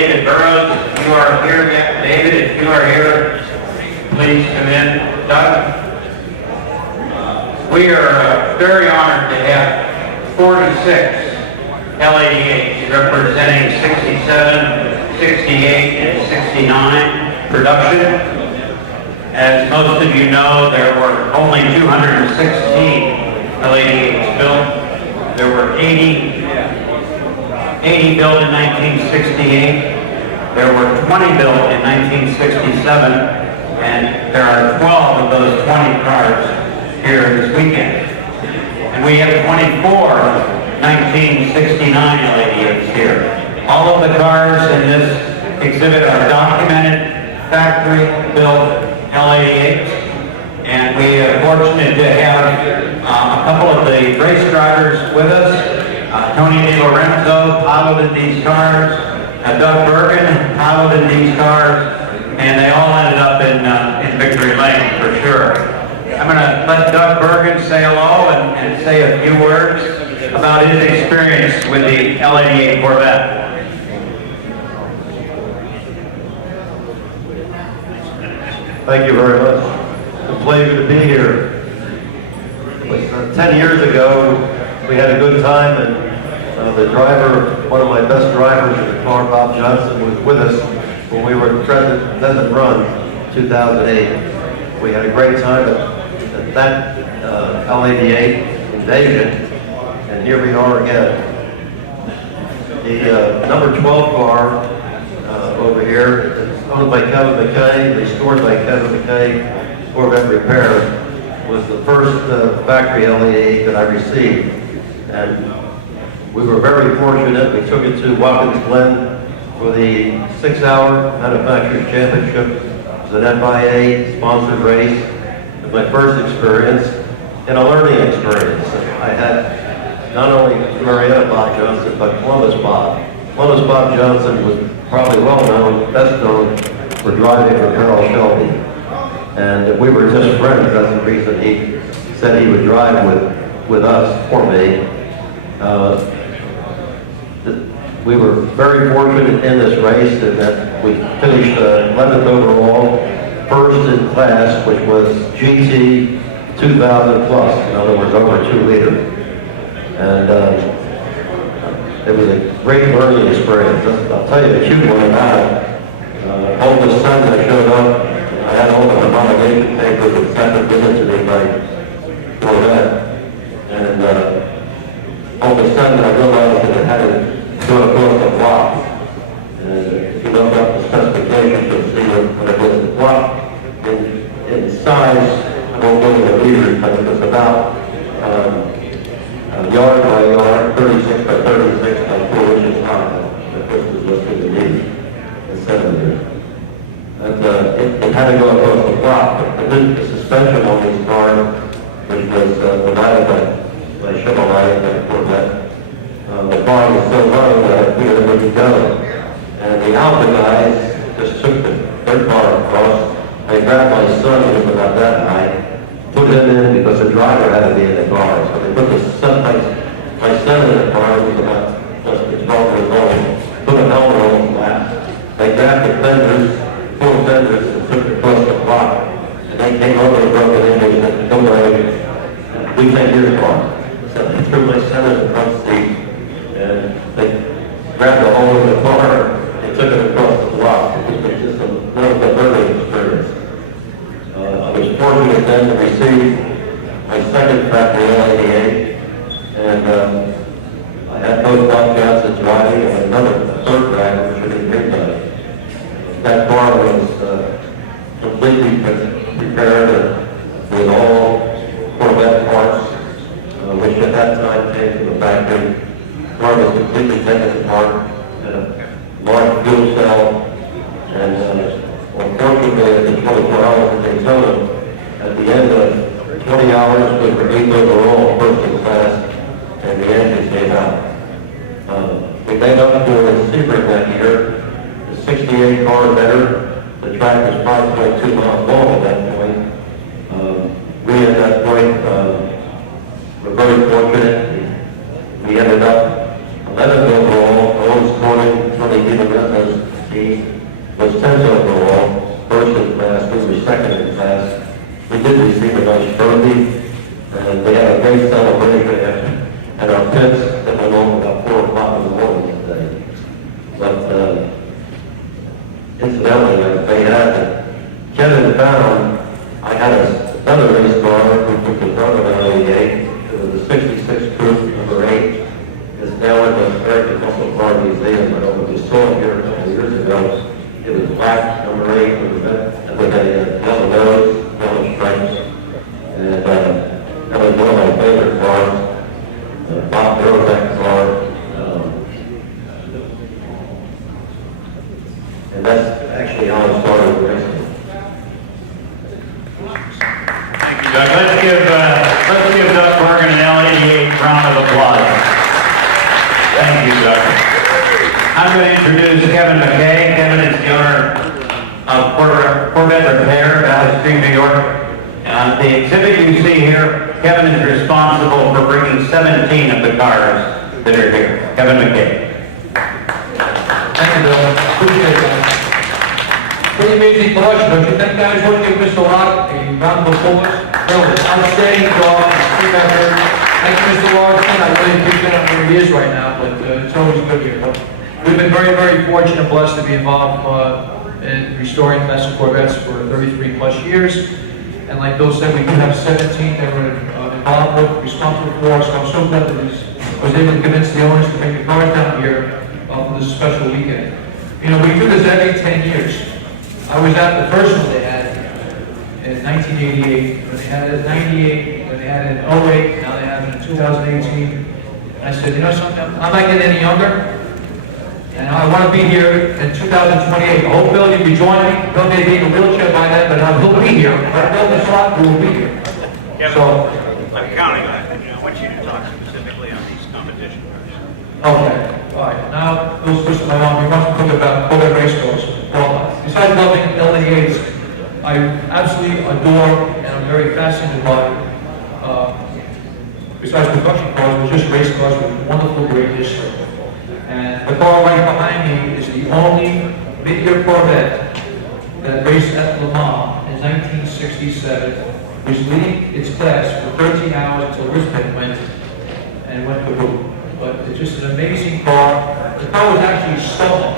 David Burrows. If you are here yet, David, if you are here, please come in. Doug? We are very honored to have 46 L88s representing 67, 68, and 69 production. As most of you know, there were only 216 L88s built. There were 80 built in 1968. There were 20 built in 1967, and there are 12 of those 20 cars here this weekend. And we have 24 1969 L88s here. All of the cars in this exhibit are documented, factory-built L88s, and we are fortunate to have a couple of the race drivers with us. Tony DiLorenzo piloted these cars, Doug Bergen piloted these cars, and they all ended up in victory lane for sure. I'm going to let Doug Bergen say hello and say a few words about his experience with the L88 Corvette. Thank you very much. It's a pleasure to be here. 10 years ago, we had a good time, and the driver, one of my best drivers in the car, Bob Johnson, was with us when we were at Pleasant Run, 2008. We had a great time at that L88 invasion, and here we are again. The number 12 car over here is owned by Kevin McKay, restored by Kevin McKay, Corvette Repair, was the first factory L88 that I received. And we were very fortunate. We took it to Watkins Glen for the 6-hour manufacturer's championship. It was an FIA sponsored race. It was my first experience and a learning experience. I had not only Marietta Bob Johnson, but Columbus Bob. Columbus Bob Johnson was probably well known, best known for driving for Carroll Shelby. And we were just friends. That's the reason he said he would drive with us, for me. We were very fortunate in this race in that we finished 11th overall, first in class, which was GT 2000 plus, in other words, over 2 liter. And it was a great learning experience. I'll tell you a cute one about it. Oldest son that showed up, I had all the nomination papers and sent them to me by Corvette. And oldest son that I realized that it had to go across the block. And if you look up the specifications, you'll see what it was. The block in size, I won't go into the meters, but it was about yard by yard, 36 by 36 by 4 inches high. This was listed in the 70s. And it had to go across the block. But the suspension on these cars, which was provided by Chevrolet and Corvette, the car was so low that we didn't really go. And the Alpha guys just took their car across. They grabbed my son, who was about that height, put him in because the driver had to be in the car. So they put my son in the car, who was about just 12 years old, put a helmet on his lap. They grabbed the fenders, 4 fenders, and took it across the block. And they came over and broke it in and said, "Don't worry, we take your car." So they threw my son in the front seat, and they grabbed the whole of the car and took it across the block. It was just a little learning experience. I was fortunate then to receive my second factory L88, and I had both Bob Johnson driving and another third driver, which was midnight. That car was completely prepared with all Corvette parts, which at that time came from the factory. The car was completely taken apart, had a large fuel cell, and unfortunately, at the 24 hours of Daytona, at the end of 20 hours, we were 8th overall, first in class, and the engine came out. We made up for the Sebring that year. The 68 car better. The track was 5.2 miles long at that point. We at that point were very fortunate. We ended up 11th overall, lowest scoring, 20 given potential overall, first in class, we were second in class. We did receive a nice trophy, and we had a great celebration at our pits that went on about 4 o'clock in the morning today. But incidentally, they had Kevin found, I had another race car, which was run at L88. It was the 66 Coupe, number 8. It's now in the American Muscle Car Museum. I know we saw it here a couple of years ago. It was black, number 8, with a yellow nose, yellow stripes. And that was one of my favorite cars. Bob Burbank car. And that's actually how I started racing. Thank you, Doug. Let's give Doug Bergen an L88 round of applause. Thank you, Doug. I'm going to introduce Kevin McKay. Kevin is the owner of Corvette Repair, Valley Stream, New York. The exhibit you see here, Kevin is responsible for bringing 17 of the cars that are here. Kevin McKay. Thank you, Bill. Appreciate that. Pretty amazing collection, don't you think, guys? Want to give Mr. Lott a round of applause? Bill, it's outstanding job. Team effort. Thank you, Mr. Larson. I really appreciate it where he is right now, but it's always good here. We've been very, very fortunate and blessed to be involved in restoring Penske Corvettes for 33 plus years. And like Bill said, we do have 17 that we're involved with, responsible for, so I'm so glad that I was able to convince the owners to bring the cars down here for this special weekend. You know, we do this every 10 years. I was at the first one they had in 1988, when they had it in 98, when they had it in 08, now they have it in 2018. And I said, you know something, I'm not getting any younger, and I want to be here in 2028. I hope Bill, you can join me. Bill may be in a wheelchair by then, but he'll be here. But Bill this lot will be here. Yeah, So, I'm counting on it. I want you to talk specifically on these competitions. okay, all right. Now, Bill's pushing my arm. We want to talk about Corvette race cars. Well, besides loving L88s, I absolutely adore and I'm very fascinated by, besides production cars, but just race cars with wonderful, great history. And the car right behind me is the only mid-year Corvette that raced at Le Mans in 1967, which leading its class for 13 hours until wristband went and went kaboom. But it's just an amazing car. The car was actually stolen.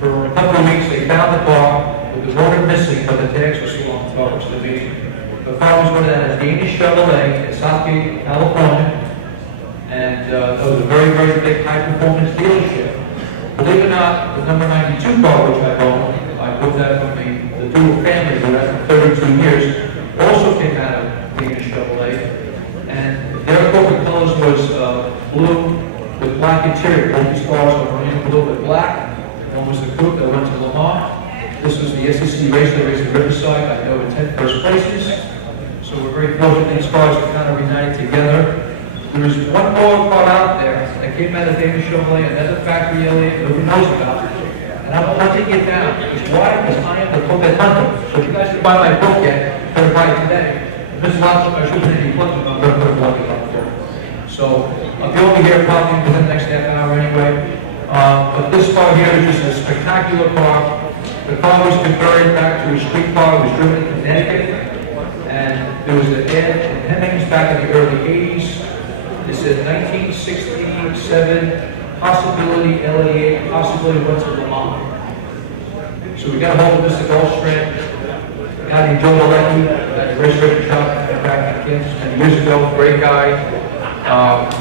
For a couple of weeks, they found the car with the motor missing, but the tags were still on the car, which is amazing. The car was running at a Danish Chevrolet in Southgate, California, and that was a very, very big high-performance dealership. Believe it or not, the number 92 car, which I own, I put that from the dual family who had for 32 years, also came out of Danish Chevrolet. And their corporate colors was blue with black interior. Both these cars were marine blue with black. One was the coupe that went to Le Mans. This was the SEC race that raced at Riverside. I know in 10 first places. So we're very fortunate these cars are kind of reunited together. There is one more car out there that came out of Danish Chevrolet, another factory L88 nobody knows about. And I'm hunting it down. Why? Because I am the Corvette hunter. So if you guys can buy my book yet, better buy it today. This is not I should put any plugs in, I'm going to put a plug in up there. So I'll be over here probably within the next half an hour anyway. But this car here is just a spectacular car. The car was converted back to a street car. It was driven in Connecticut. And there was an ad in Hemmings back in the early 80s. It said 1967, possibility L88, possibility went to Le Mans. So we got a hold of Mr. Goldstrand, got him Joe Malecki, that registration shop back in Kansas many years ago, great guy.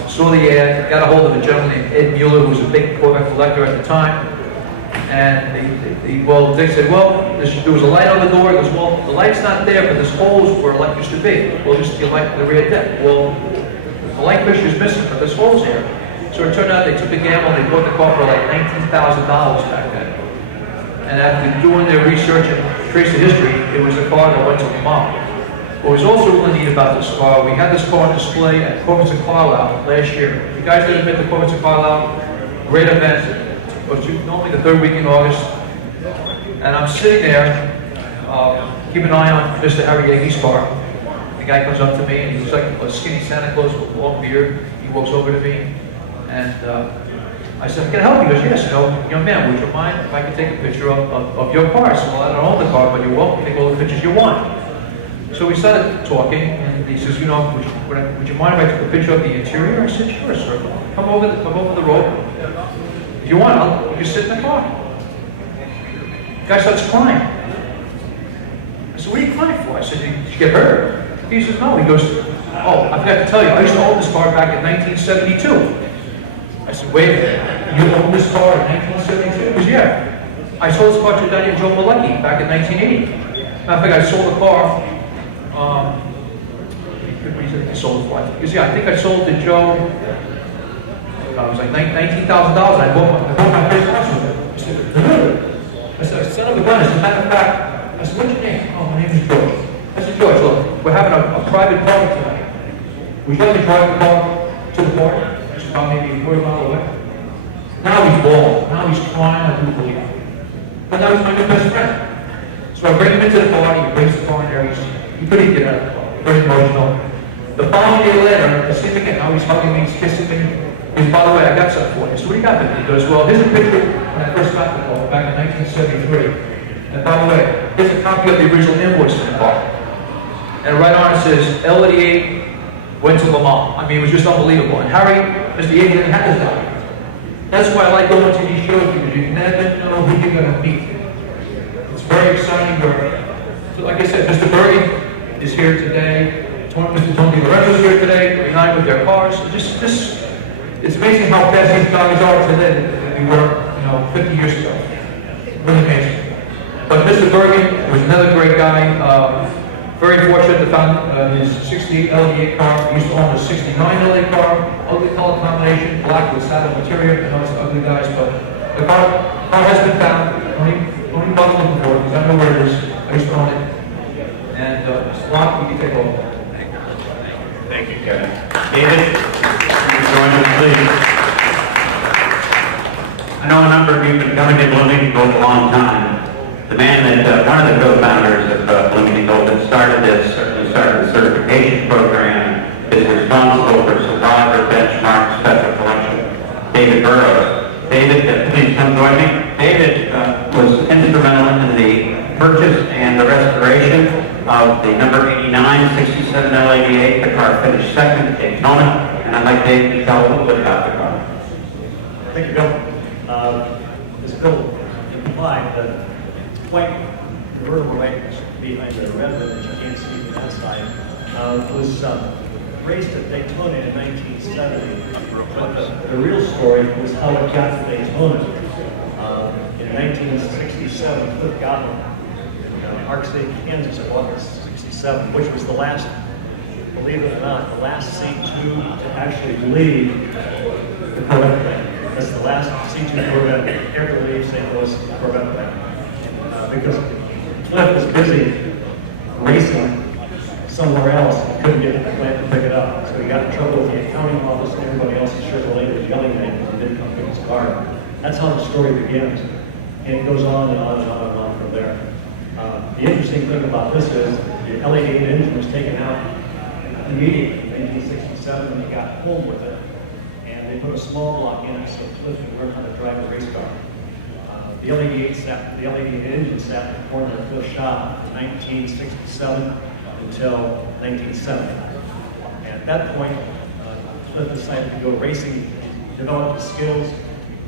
Saw the ad, got a hold of a gentleman named Ed Mueller, who was a big Corvette collector at the time. And they said, well, there was a light on the door. He goes, well, the light's not there, but there's holes where light used to be. Well, just the light in the rear deck. Well, the light fixture is missing, but there's holes here. So it turned out they took a gamble and they bought the car for like $19,000 back then. And after doing their research and trace the history, it was a car that went to Le Mans. What was also really neat about this car, we had this car on display at Corvettes of Carlisle last year. You guys didn't admit to Corvettes of Carlisle, great event. It was normally the third week in August. And I'm sitting there, keep an eye on Mr. Harry Yeage's car. The guy comes up to me and he's like a skinny Santa Claus with a long beard. He walks over to me and I said, can I help you? He goes, yes. You know, young man, would you mind if I could take a picture of your car? So, well, I don't own the car, but you're welcome to take all the pictures you want. So we started talking, and he says, you know, would you mind if I took a picture of the interior? I said, sure, sir. Come over the road. If you want, you sit in the car. The guy starts crying. I said, what are you crying for? I said, did you get hurt? He says, no. He goes, oh, I forgot to tell you, I used to own this car back in 1972. I said, wait, you owned this car in 1972? He goes, yeah. I sold this car to a guy named Joe Malecki back in 1980. Matter of fact, I sold the car, what do you think I sold it for? Because yeah, I think I sold to Joe, it was like $19,000. I bought my first house with it. I said, delivery. I said, son of a gun. As a matter of fact, I said, what's your name? Oh, my name is George. I said, George, look, we're having a private party tonight. Would you like to drive the car to the party? It's about maybe a quarter mile away. Now he's bawling. Now he's crying. I do believe it. But now he's my new best friend. So I bring him into the party. He brings the car in there. He couldn't get out of the car. Very emotional. The following day later, I see him again. Now he's hugging me. He's kissing me. He goes, by the way, I got something for you. So what do you got for me? He goes, well, here's a picture when I first got the car back in 1973. And by the way, here's a copy of the original invoice for the car. And right on it says, L88 went to Le Mans. I mean, it was just unbelievable. And Harry, Mr. Yates, didn't have this document. That's why I like going to these shows, because you never know who you're going to meet. It's very exciting. So like I said, Mr. Berge is here today. Mr. Tony Lorenzo is here today, reunited with their cars. It's amazing how fast these guys are today than we were, 50 years ago. Really amazing. But Mr. Bergen was another great guy. Very fortunate to found his 68 L88 car. He used to own a 69 L88 car, ugly color combination, black with saddle material. I know it's ugly guys, but the car has been found. Only bother looking for it, because I know where it is. I used to own it. And Rock, you can take over. Thank you, Kevin. David, you join us, please. I know a number of you have been coming to Bloomington Gold a long time. The man that, one of the co-founders of Bloomington Gold that started the certification program, is responsible for survivor benchmark special collection, David Burrows. David, please come join me. David was instrumental in the purchase and the restoration of the number 8967 L88. The car finished second at Daytona, and I'd like Dave to tell a little bit about the car. Thank you, Bill. As Bill implied, the white convertible right behind the red one that you can't see from that side was raced at Daytona in 1970. But the real story was how it got to Daytona. In 1967, Cliff Godwin, Park City, Kansas, August 67, which was the last, believe it or not, the last C2 to actually leave the Corvette plant. That's the last C2 Corvette ever leave St. Louis Corvette plant. Because Cliff was busy racing somewhere else and couldn't get to the plant to pick it up. So he got in trouble with the accounting office and everybody else at Chevrolet was yelling at him because he didn't come pick his car. That's how the story begins. And it goes on and on and on and on from there. The interesting thing about this is the L88 engine was taken out immediately in 1967 when they got home with it. And they put a small block in it so Cliff could learn how to drive a race car. The L88 engine sat in the corner of Cliff's shop from 1967 until 1970. And at that point, Cliff decided to go racing, develop his skills,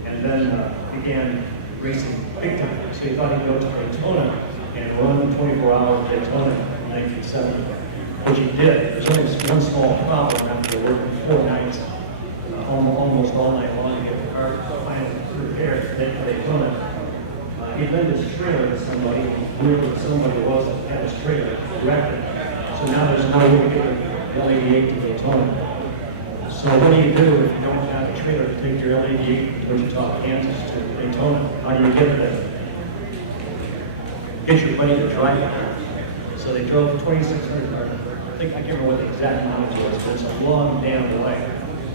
and then began racing big time. So he thought he'd go to Daytona and run the 24-hour Daytona in 1970, which he did. There's only one small problem after working 4 nights, almost all night long to get the car finally prepared for Daytona. He lent his trailer to somebody, whoever somebody was that had his trailer directed. So now there's no way to get the L88 to Daytona. So what do you do if you don't have a trailer to take your L88 to Wichita, Kansas to Daytona? How do you get there? Get your buddy to drive it. So they drove 2,600 cars. I can't remember what the exact mileage was, but it's a long damn way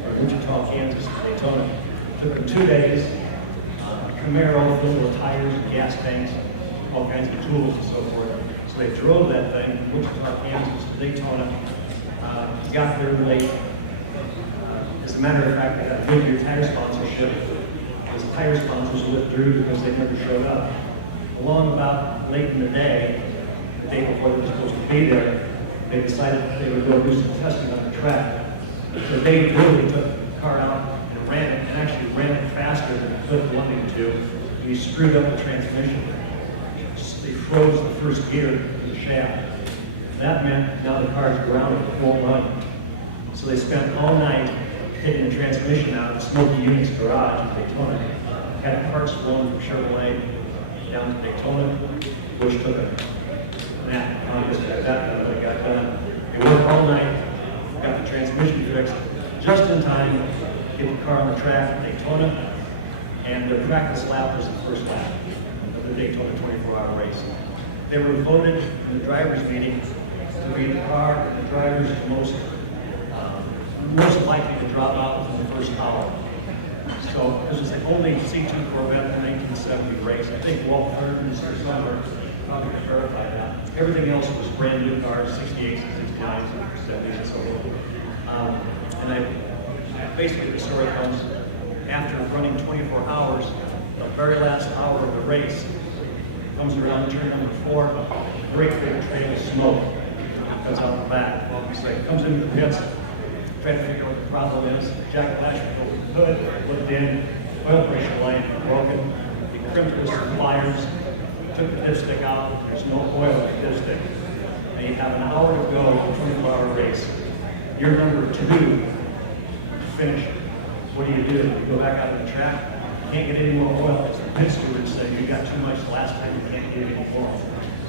from Wichita, Kansas to Daytona. It took them 2 days. Camaro filled with tires and gas tanks, all kinds of tools and so forth. So they drove that thing from Wichita, Kansas to Daytona, got there late. As a matter of fact, they got a Goodyear tire sponsorship, tire sponsors withdrew because they never showed up. Along about late in the day before they were supposed to be there, they decided they would go do some testing on the track. So they really took the car out and ran it, and actually ran it faster than Cliff wanted to. And he screwed up the transmission. They froze the first gear in the shaft. That meant now the car's grounded, it won't run. So they spent all night taking the transmission out of Smokey Unit's garage in Daytona. Had parts flown from Chevrolet down to Daytona, which took a nap. Obviously, got that done, but it got done. They worked all night, got the transmission fixed, just in time to get the car on the track at Daytona, and the practice lap was the first lap of the Daytona 24-hour race. They were voted in the drivers' meeting to be the car and the drivers most likely to drop out within the first hour. So this was the only C2 Corvette in the 1970 race. I think Walt Thurton's or somewhere probably can verify that. Everything else was brand new cars, 68s, 69s, 70s, and so on. Basically the story comes after running 24 hours, the very last hour of the race, comes around turn number 4, great big trail of smoke comes out the back. So he comes into the pits, trying to figure out what the problem is. Jack Lashley opened the hood, looked in, oil pressure line broken. He crimped with some pliers, took the dipstick out. There's no oil in the dipstick. And you have an hour to go in a 24-hour race. You're number 2 to finish. What do? You go back out on the track. You can't get any more oil. As the pit steward said, you got too much last time, you can't get any more.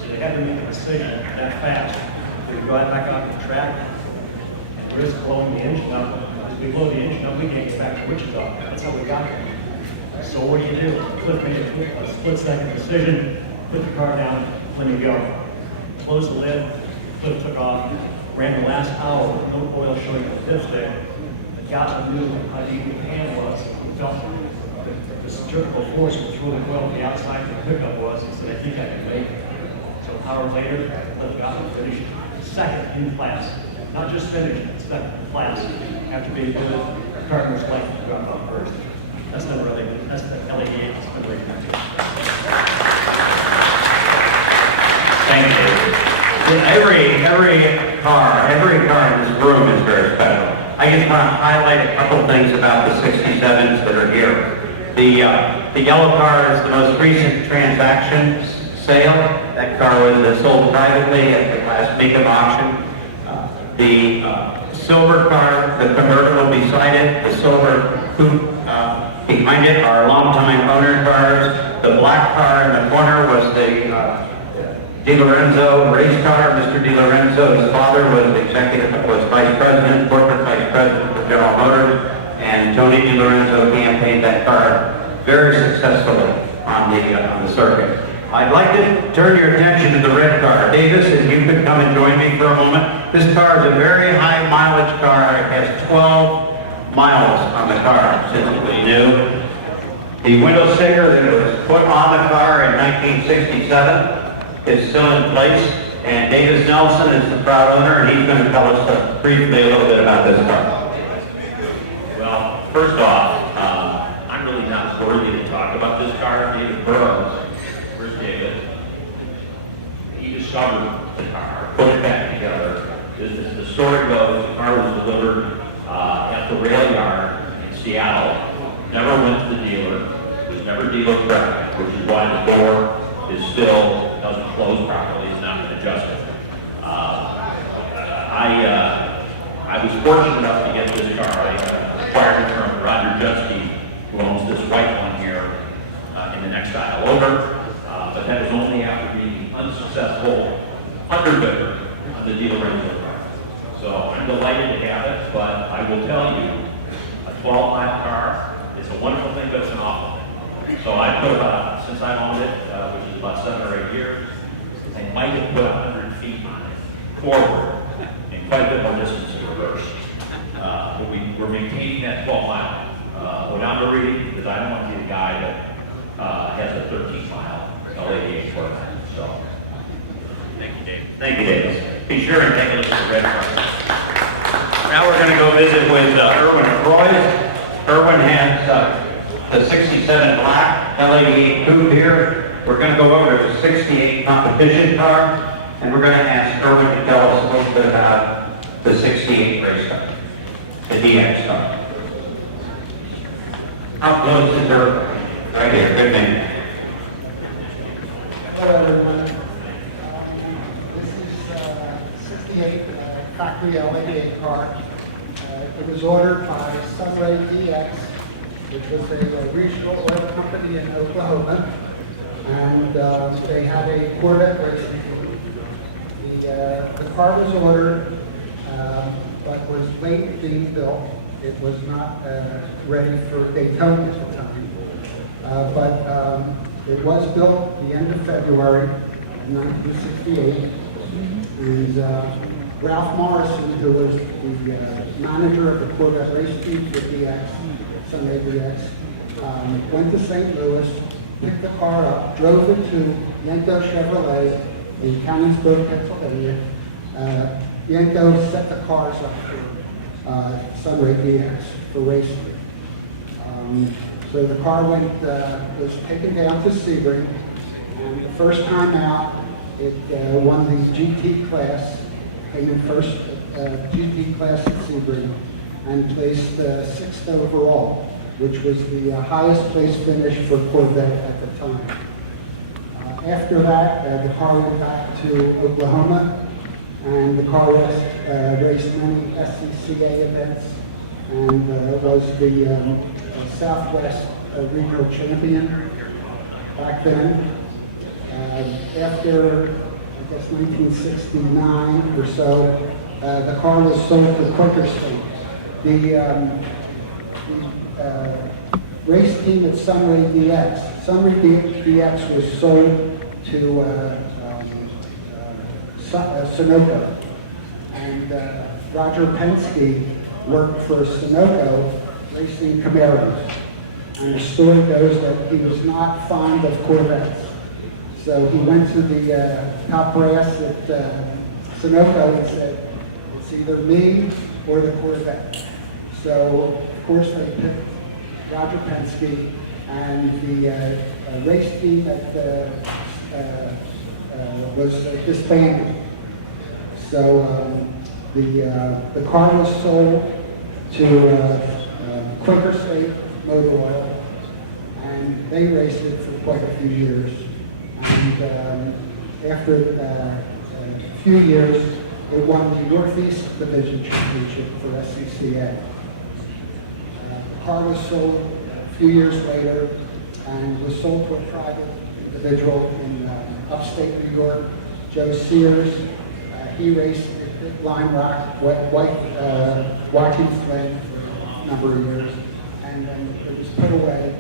So they had to make a decision that fast. They go back out on the track and risk blowing the engine up. As we blow the engine up, we can't get back to Wichita. That's how we got here. So what do? Cliff made a split-second decision, put the car down, let me go. Closed the lid, Cliff took off, ran the last hour with no oil showing on the dipstick. The guy knew how deep the pan was. He felt the centrifugal force would throw the oil to the outside of the pickup was. He said, I think I can make it. So an hour later, Cliff got to finish second in class. Not just finished, second in class. After being good, the car most likely to drop out first. That's not really good. That's the L88 Delivery. Thank you. Every car in this room is very special. I just want to highlight a couple things about the 67s that are here. The yellow car is the most recent transaction sale. That car was sold privately at the last Mecum auction. The silver car, the convertible beside it, the silver coupe behind it are longtime owner cars. The black car in the corner was the DiLorenzo race car. Mr. DiLorenzo's father was vice president, corporate vice president for General Motors, and Tony DiLorenzo campaigned that car very successfully on the circuit. I'd like to turn your attention to the red car. Davis, if you could come and join me for a moment. This car is a very high mileage car. It has 12 miles on the car since it was new. The window sticker that was put on the car in 1967 is still in place, and Davis Nelson is the proud owner, and he's going to tell us briefly a little bit about this car. Well, first off, I'm really not worthy to talk about this car. David Burrows, where's David? He discovered the car, put it back together. As the story goes, the car was delivered at the rail yard in Seattle, never went to the dealer, was never dealer prepped, which is why the door is still doesn't close properly, it's not adjusted. I was fortunate enough to get this car. I acquired it from Roger Jutsky, who owns this white one here in the next aisle over, but that was only after being unsuccessful underbidder on the DiLorenzo car. So I'm delighted to have it, but I will tell you, a 12-mile car is a wonderful thing, but it's an awful thing. So I put about, since I owned it, which is about 7 or 8 years, I might have put 100 feet on it forward and quite a bit more distance in reverse. But we're maintaining that 12-mile odometer reading because I don't want to be the guy that has a 13-mile L88 Corvette. So, thank you, Dave. Thank you, Davis. Be sure and take a look at the red car. Now we're going to go visit with Erwin Freud. Erwin has the 67 black L88 coupe here. We're going to go over to the 68 competition car, and we're going to ask Erwin to tell us a little bit about the 68 race car, the DX car. How close is Erwin? Right here, good name. Hello, everyone. This is 68 factory L88 car. It was ordered by Sunray DX, which was a regional oil company in Oklahoma, and they had a Corvette racing team. The car was ordered, but was late being built. It was not ready for Daytona at the time. But it was built the end of February 1968, and Ralph Morrison, who was the manager of the Corvette race team for DX, Sunday DX, went to St. Louis, picked the car up, drove it to Yenko Chevrolet in Cannonsburg, Pennsylvania. Yenko set the cars up for Sunray DX for racing. So the car was taken down to Sebring, and the first time out, it won the GT class, came in first GT class at Sebring, and placed 6th overall, which was the highest place finish for Corvette at the time. After that, the car went back to Oklahoma, and the car raced many SCCA events, and was the Southwest regional champion back then. After, I guess, 1969 or so, the car was sold to Quaker State. The race team at Sunray DX. Sunray DX was sold to Sunoco, and Roger Penske worked for Sunoco racing Camaros. And the story goes that he was not fond of Corvettes. So he went to the top brass at Sunoco and said, it's either me or the Corvette. So, of course, they picked Roger Penske, and the race team that was disbanded. So the car was sold to Quaker State Motor Oil, and they raced it for quite a few years. And after a few years, they won the Northeast Division Championship for SCCA. The car was sold a few years later, and was sold to a private individual in upstate New York, Joe Sears. He raced at Lime Rock, Watkins Glen for a number of years, and then it was put away.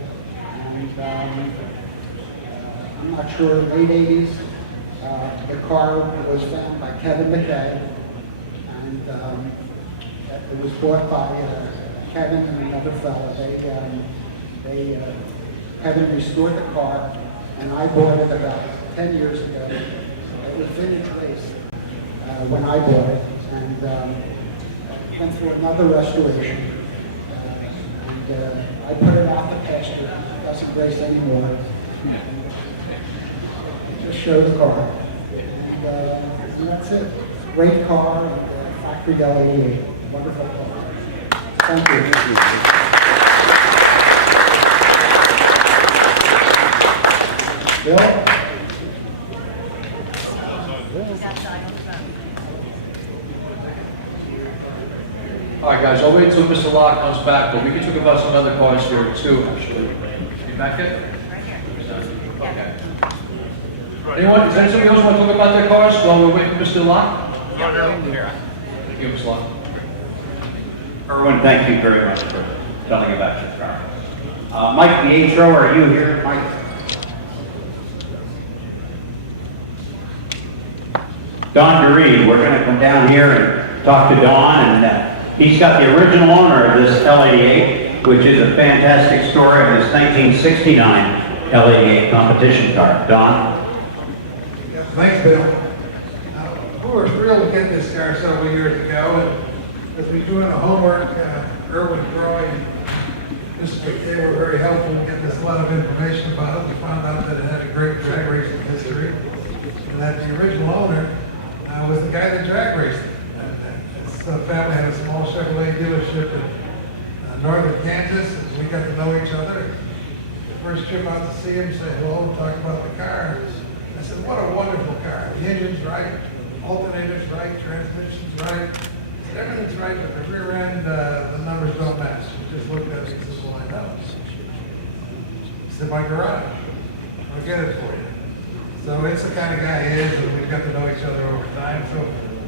And I'm not sure, late 80s, the car was found by Kevin McKay, and it was bought by Kevin and another fellow. Kevin restored the car, and I bought it about 10 years ago. It was vintage race when I bought it, and went through another restoration. I put it out the pasture. It doesn't race anymore. Just show the car. And that's it. Great car, and factory L88. Wonderful car. Thank you. Bill? All right, guys, I'll wait until Mr. Locke comes back, but we can talk about some other cars here too, actually. You back yet? Okay. Anyone, does anybody else want to talk about their cars while we're waiting for Mr. Locke? Thank you, Mr. Locke. Erwin, thank you very much for telling about your car. Mike Pietro, are you here, Mike? Don DeReed, we're going to come down here and talk to Don, and he's got the original owner of this L88, which is a fantastic story of this 1969 L88 competition car. Don? Thanks, Bill. We were thrilled to get this car several years ago, and as we were doing the homework, Erwin Croy they were very helpful in getting us a lot of information about it. We found out that it had a great drag racing history, and that the original owner was the guy that drag raced it. His family had a small Chevrolet dealership in northern Kansas, and we got to know each other. The first trip out to see him, said hello, talk about the car. I said, what a wonderful car. The engine's right, alternator's right, transmission's right. I said, everything's right, but the rear end, the numbers don't match. He just looked at it and said, well, I know. It's in my garage. I'll get it for you. So it's the kind of guy he is, and we've got to know each other over time. So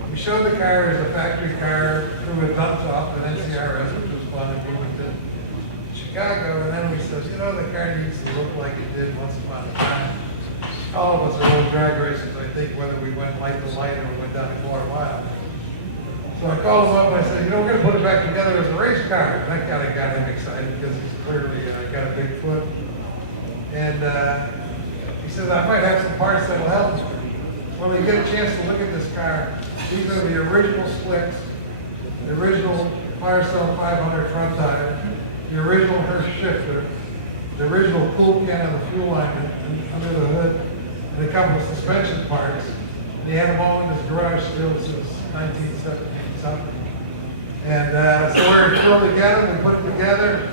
we showed the car as a factory car through a dump off at NCRS, which was fun in Bloomington, Chicago, and then we said, you know, the car needs to look like it did once upon a time. All of us are old drag racers, I think, whether we went light to light or went down a quarter mile. So I called him up and I said, you know, we're going to put it back together as a race car. And that kind of got him excited because he's clearly got a big foot. And he says, I might have some parts that will help. Well, you get a chance to look at this car. These are the original slicks, the original Firestone 500 front tire, the original Hirsch shifter, the original cool can of the fuel line under the hood, and a couple of suspension parts. And he had them all in his garage still since 1970 something. And so we're still together, we put it together.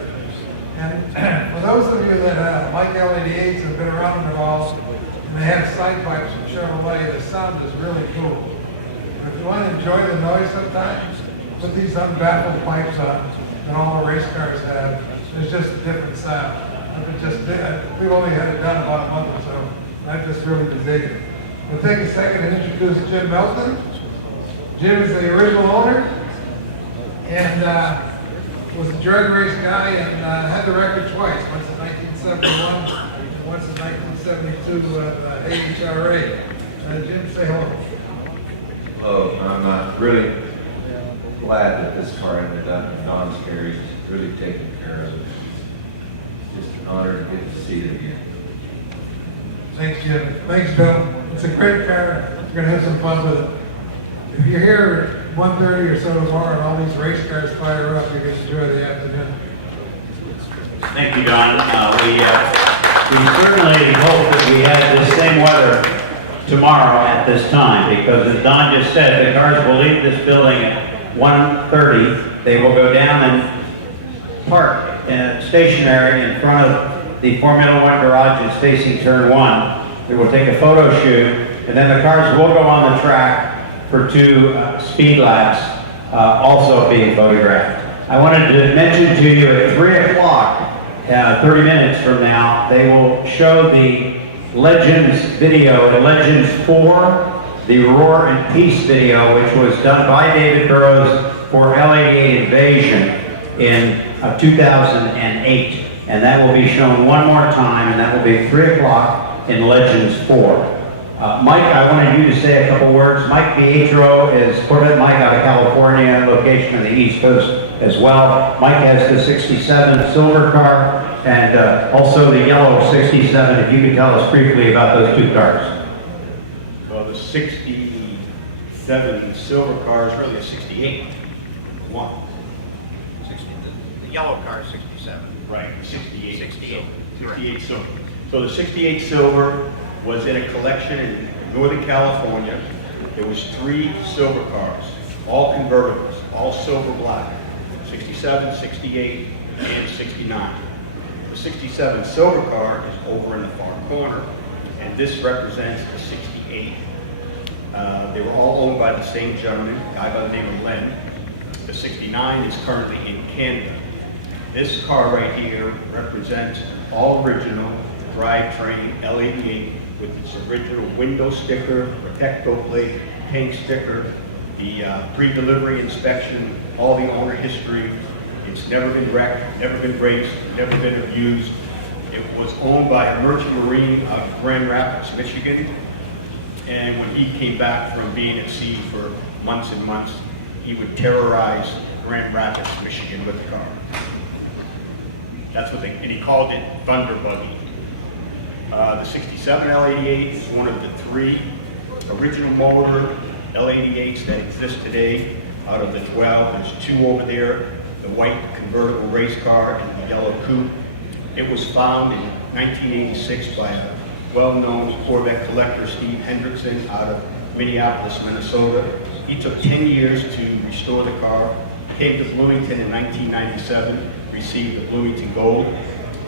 And for those of you that like L88s have been around them at all, and they have side pipes from Chevrolet, the sound is really cool. And if you want to enjoy the noise sometimes, put these unbaffled pipes on that all the race cars have. There's just a different sound. We've only had it done about a month or so. And I've just really been digging it. We'll take a second and introduce Jim Melton. Jim is the original owner and was a drag race guy and had the record twice, once in 1971 and once in 1972 at AHRA. Jim, say hello. Hello, I'm really glad that this car ended up in Don's carriage. It's really taken care of. It's just an honor to get to see it again. Thanks, Jim. Thanks, Bill. It's a great car. We're going to have some fun with it. If you're here at 1:30 or so tomorrow and all these race cars fire up, you're going to enjoy the afternoon. Thank you, Don. We certainly hope that we had the same weather tomorrow at this time, because as Don just said, the cars will leave this building at 1:30. They will go down and park stationary in front of the Formula One garages facing turn 1. They will take a photo shoot, and then the cars will go on the track for 2 speed laps, also being photographed. I wanted to mention to you at 3 o'clock, 30 minutes from now, they will show the Legends video, the Legends 4, the Roar and Peace video, which was done by David Burrows for L88 Invasion in 2008. And that will be shown one more time, and that will be 3 o'clock in Legends 4. Mike, I wanted you to say a couple words. Mike Pietro is Corvette Mike out of California, location on the East Coast as well. Mike has the 67 silver car and also the yellow 67. If you could tell us briefly about those 2 cars. Well, the 67 silver car is really a 68. One. The yellow car is 67. Right, 68. 68. 68 silver. So the 68 silver was in a collection in Northern California. There was 3 silver cars, all convertibles, all silver black. 67, 68, and 69. The 67 silver car is over in the far corner, and this represents the 68. They were all owned by the same gentleman, a guy by the name of Len. The 69 is currently in Canada. This car right here represents all original drivetrain L88 with its original window sticker, protecto plate, tank sticker, the pre-delivery inspection, all the owner history. It's never been wrecked, never been raced, never been abused. It was owned by a merchant marine out of Grand Rapids, Michigan. And when he came back from being at sea for months and months, he would terrorize Grand Rapids, Michigan with the car. That's what and he called it Thunder Buggy. The 67 L88 is one of the 3 original motor L88s that exist today. Out of the 12, there's 2 over there, the white convertible race car and the yellow coupe. It was found in 1986 by a well-known Corvette collector, Steve Hendrickson, out of Minneapolis, Minnesota. He took 10 years to restore the car, came to Bloomington in 1997, received the Bloomington Gold,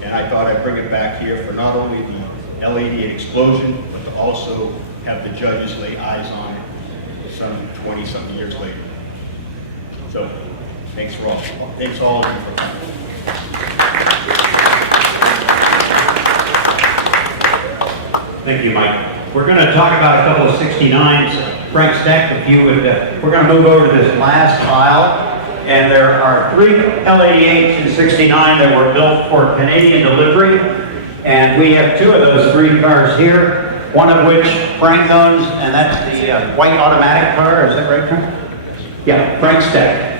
and I thought I'd bring it back here for not only the L88 Explosion, but to also have the judges lay eyes on it some 20-something years later. So, thanks all of you for coming. Thank you, Mike. We're going to talk about a couple of 69s. Frank Steck, if you would, we're going to move over to this last aisle. And there are 3 L88s in 69 that were built for Canadian delivery. And we have 2 of those 3 cars here, one of which Frank owns, and that's the white automatic car. Is that right, Frank? Yeah, Frank Steck.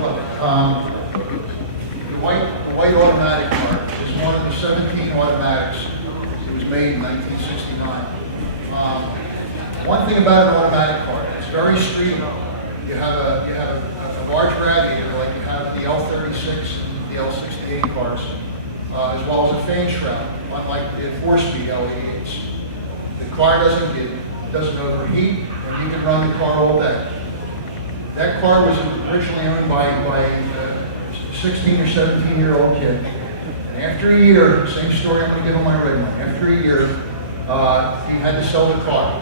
Look, the white automatic car is one of the 17 automatics. It was made in 1969. One thing about an automatic car, it's very streamlined. You have a large radiator like you have the L36 and the L68 cars, as well as a fan shroud, unlike the 4-speed L88s. The car doesn't overheat, and you can run the car all day. That car was originally owned by a 16 or 17-year-old kid. And after a year, same story I'm going to give on my red one. After a year, he had to sell the car.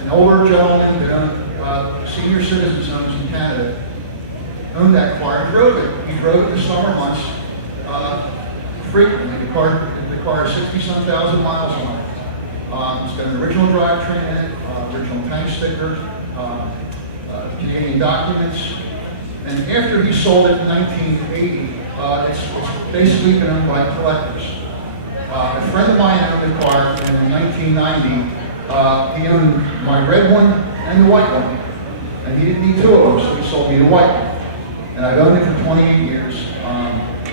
An older gentleman that owned senior citizens homes in Canada owned that car and drove it. He drove it in the summer months frequently. The car has 60-some thousand miles on it. It's got an original drivetrain in it, original tank sticker, Canadian documents. And after he sold it in 1980, it's basically been owned by collectors. A friend of mine owned the car in 1990. He owned my red one and the white one. And he didn't need 2 of them, so he sold me the white one. And I've owned it for 28 years.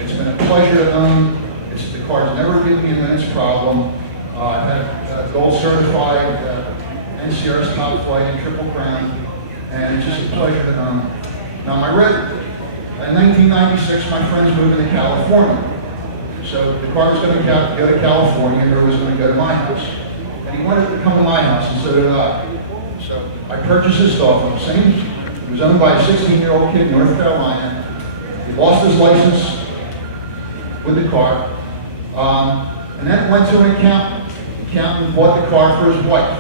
It's been a pleasure to own. The car's never given me a minute's problem. I've had a gold certified NCR's top flight and Triple Crown. And it's just a pleasure to own. Now my red, in 1996, my friends moved into California. So the car was going to go to California, or it was going to go to my house. And he wanted to come to my house, and so did I. So I purchased this off of him. It was owned by a 16-year-old kid in North Carolina. He lost his license with the car. And then went to an accountant. The accountant bought the car for his wife,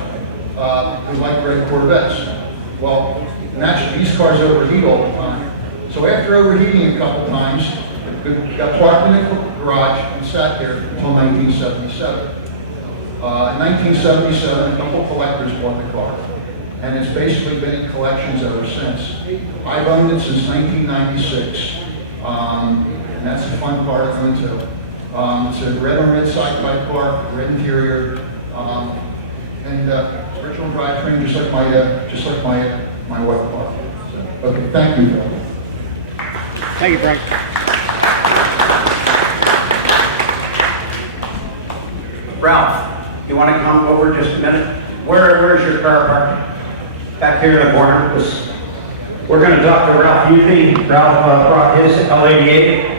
who liked red Corvettes. Well, naturally, these cars overheat all the time. So after overheating a couple times, it got parked in the garage and sat there until 1977. In 1977, a couple collectors bought the car, and it's basically been in collections ever since. I've owned it since 1996, and that's a fun car to own too. It's a red on red side by car, red interior, and original drivetrain, just like my white car. So, okay, thank you. Thank you, Frank. Ralph, you want to come over just a minute? Where's your car parked? Back here in the corner. We're going to talk to Ralph Uthey. Ralph brought his L88.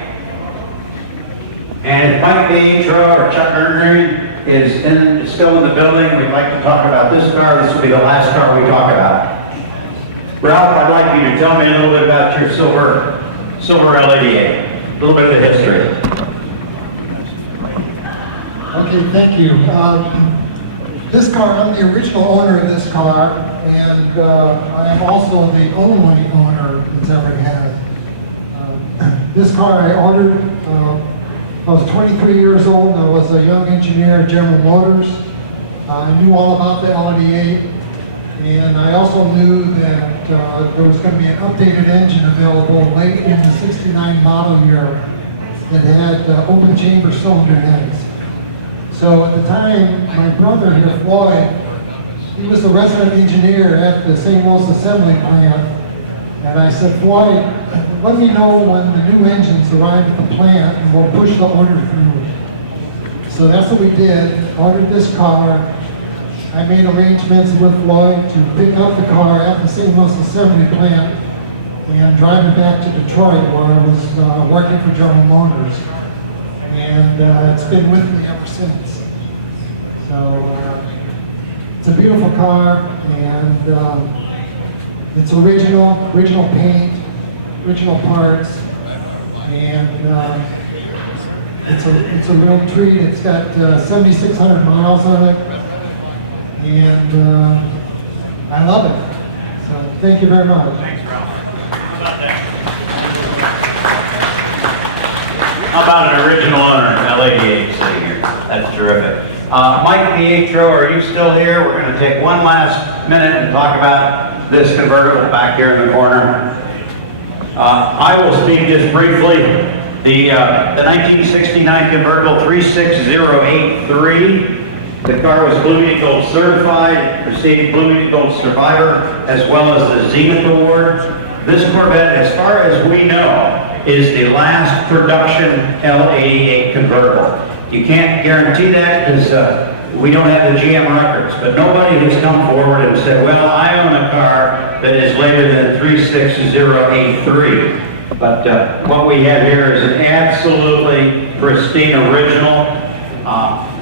And if Mike Deitra or Chuck Ernering is still in the building, we'd like to talk about this car. This will be the last car we talk about. Ralph, I'd like you to tell me a little bit about your silver L88. A little bit of the history. Okay, thank you. This car, I'm the original owner of this car, and I am also the only owner that's ever had it. This car I ordered, I was 23 years old, and I was a young engineer at General Motors. I knew all about the L88, and I also knew that there was going to be an updated engine available late in the 69 model year that had open chamber cylinder heads. So at the time, my brother here, Floyd, he was the resident engineer at the St. Louis assembly plant. And I said, Floyd, let me know when the new engines arrive at the plant and we'll push the order through. So that's what we did, ordered this car. I made arrangements with Floyd to pick up the car at the St. Louis assembly plant and driving back to Detroit where I was working for General Motors. And it's been with me ever since. So it's a beautiful car, and it's original paint, original parts, and it's a real treat. It's got 7,600 miles on it, and I love it. So thank you very much. Thanks, Ralph. How about that? How about an original owner, L88 sitting here? That's terrific. Mike Pietro, are you still here? We're going to take one last minute and talk about this convertible back here in the corner. I will speak just briefly. The 1969 convertible 36083. The car was Bloomington Gold certified, received Bloomington Gold Survivor, as well as the Zenith Award. This Corvette, as far as we know, is the last production L88 convertible. You can't guarantee that because we don't have the GM records, but nobody has come forward and said, well, I own a car that is later than 36083. But what we have here is an absolutely pristine original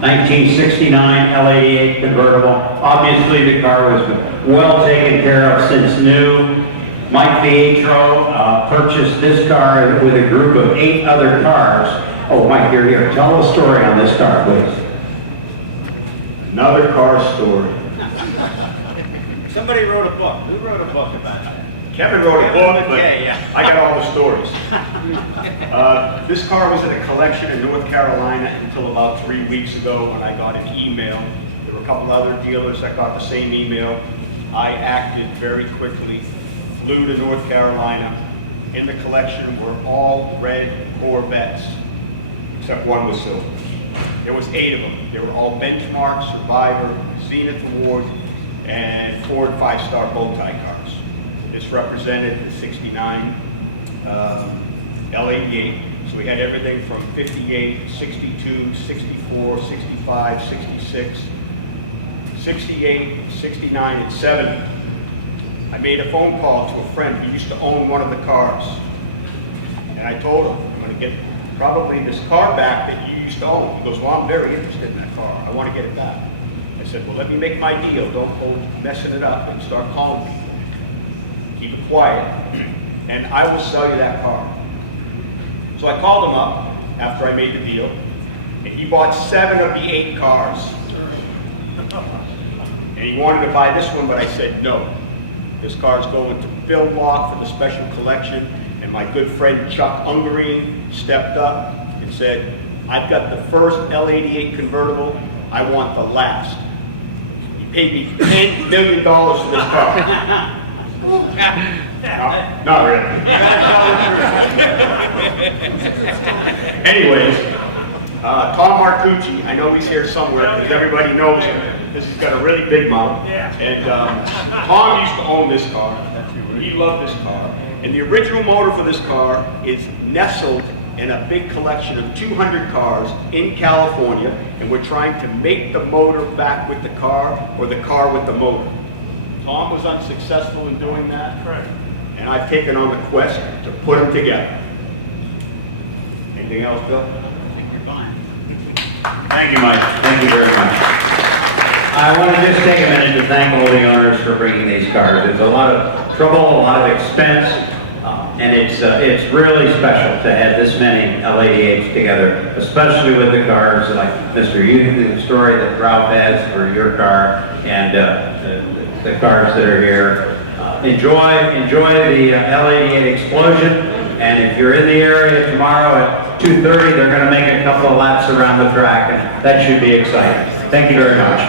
1969 L88 convertible. Obviously the car was well taken care of since new. Mike Pietro purchased this car with a group of 8 other cars. Oh, Mike, you're here. Tell the story on this car, please. Another car story. Somebody wrote a book. Who wrote a book about that? Kevin wrote a book, but Yeah. I got all the stories. This car was in a collection in North Carolina until about 3 weeks ago when I got an email. There were a couple other dealers that got the same email. I acted very quickly, flew to North Carolina. In the collection were all red Corvettes, except one was silver. There was 8 of them. They were all benchmark, Survivor, Zenith Award, and 4- and 5-star bow-tie cars. This represented the 69 L88. So we had everything from 58, 62, 64, 65, 66, 68, 69, and 70. I made a phone call to a friend who used to own one of the cars. And I told him, I'm going to get probably this car back that you used to own. He goes, well, I'm very interested in that car. I want to get it back. I said, well, let me make my deal. Don't go messing it up and start calling people. Keep it quiet, and I will sell you that car. So I called him up after I made the deal, and he bought 7 of the 8 cars. And he wanted to buy this one, but I said no. This car's going to Bill Block for the special collection, and my good friend Chuck Ungarine stepped up and said, I've got the first L88 convertible, I want the last. He paid me $10 million for this car. No, not really. Anyways, Tom Marcucci, I know he's here somewhere because everybody knows him. This has got a really big mouth. And Tom used to own this car. He loved this car. And the original motor for this car is nestled in a big collection of 200 cars in California. And we're trying to make the motor back with the car or the car with the motor. Tom was unsuccessful in doing that. Correct. And I've taken on the quest to put them together. Anything else, Bill? I think we're fine. Thank you, Mike. Thank you very much. I want to just take a minute to thank all the owners for bringing these cars. It's a lot of trouble, a lot of expense, and it's really special to have this many L88s together, especially with the cars like Mr. the story that Ralph has for your car, and the cars that are here. Enjoy the L88 Explosion, and if you're in the area tomorrow at 2:30, they're going to make a couple of laps around the track, and that should be exciting. Thank you very much.